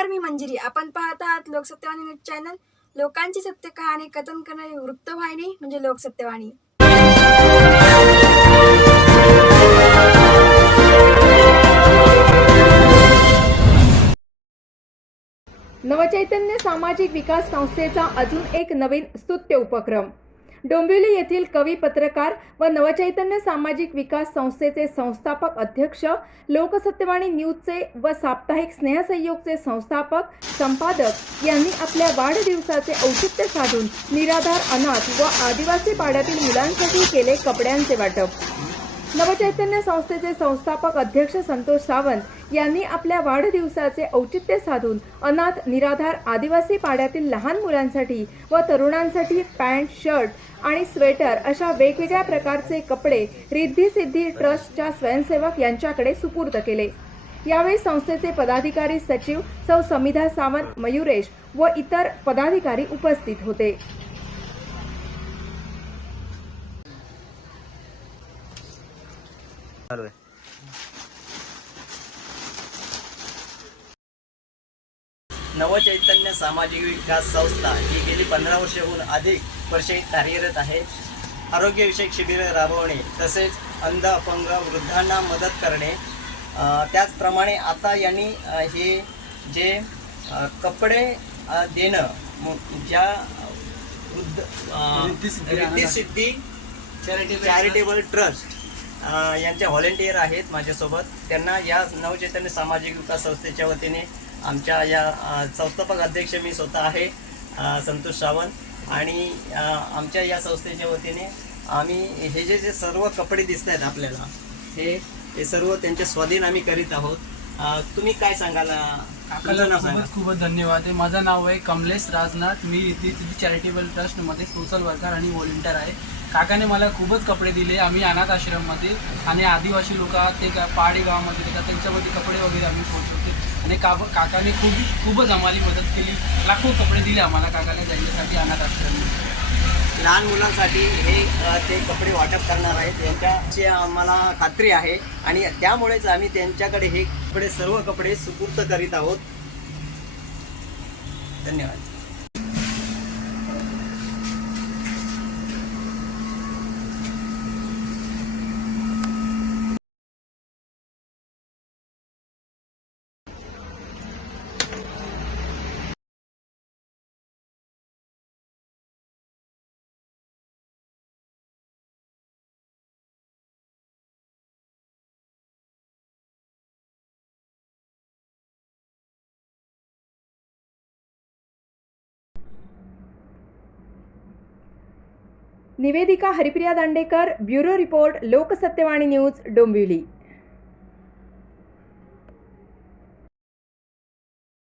नमस्कार मी मंजिरी आपण पाहत आहात लोकसत्यवाणी न्यूज चॅनल लोकांची सत्य कहाणी कथन करणारी वृत्तवाहिनी म्हणजे लोकसत्यवाणी नवचैतन्य सामाजिक विकास संस्थेचा अजून एक नवीन स्तुत्य उपक्रम डोंबिवली येथील कवी पत्रकार व नवचैतन्य सामाजिक विकास संस्थेचे संस्थापक अध्यक्ष लोकसत्यवाणी न्यूजचे व साप्ताहिक स्नेहसंयोगचे संस्थापक संपादक यांनी आपल्या वाढदिवसाचे औचित्य साधून निराधार अनाथ व आदिवासी पाड्यातील मुलांसाठी केले कपड्यांचे वाटप नवचैतन्य संस्थेचे संस्थापक अध्यक्ष संतोष सावंत यांनी आपल्या वाढदिवसाचे औचित्य साधून अनाथ निराधार आदिवासी पाड्यातील लहान मुलांसाठी व तरुणांसाठी पॅन्ट शर्ट आणि स्वेटर अशा वेगवेगळ्या प्रकारचे कपडे रिद्धी सिद्धी ट्रस्टच्या स्वयंसेवक यांच्याकडे सुपूर्द केले यावेळी संस्थेचे पदाधिकारी सचिव सौ समिधा सावंत मयुरेश व इतर पदाधिकारी उपस्थित होते नवचैतन्य सामाजिक विकास संस्था ही गेली पंधरा वर्षेहून अधिक वर्षे कार्यरत आहे आरोग्यविषयक शिबिरं राबवणे तसेच अंध अपंग वृद्धांना मदत करणे त्याचप्रमाणे आता यांनी हे जे कपडे देणं ज्या वृद्ध सिद्धी चॅरिटेबल ट्रस्ट यांचे व्हॉलेंटियर आहेत माझ्यासोबत त्यांना या नवचैतन्य सामाजिक विकास संस्थेच्या वतीने आमच्या या संस्थापक अध्यक्ष मी स्वतः आहे संतोष सावंत आणि आमच्या या संस्थेच्या वतीने आम्ही हे जे जे सर्व कपडे दिसत आहेत आपल्याला हे हे सर्व त्यांचे स्वाधीन आम्ही करीत आहोत तुम्ही काय सांगाल खूपच खूपच धन्यवाद आहे माझं नाव आहे कमलेश राजनाथ मी इथे चॅरिटेबल ट्रस्टमध्ये सोशल वर्कर आणि व्हॉलेंटियर आहे काकाने मला खूपच कपडे दिले आम्ही अनाथ आश्रममध्ये आणि आदिवासी लोक ते पाडी गावामध्ये त्यांच्यामध्ये कपडे वगैरे आम्ही पोहोचवतो आणि काब काकाने खूप खूपच आम्हाला मदत केली लाखो कपडे दिले आम्हाला काकाने त्यांच्यासाठी अनाथ आश्रम लहान मुलांसाठी हे ते कपडे वाटप करणार आहेत यांच्याची आम्हाला खात्री आहे आणि त्यामुळेच आम्ही त्यांच्याकडे हे कपडे सर्व कपडे सुपूर्त करीत आहोत धन्यवाद निवेदिका Haripriya Dandekar bureau report Loksatyavani news Dombivli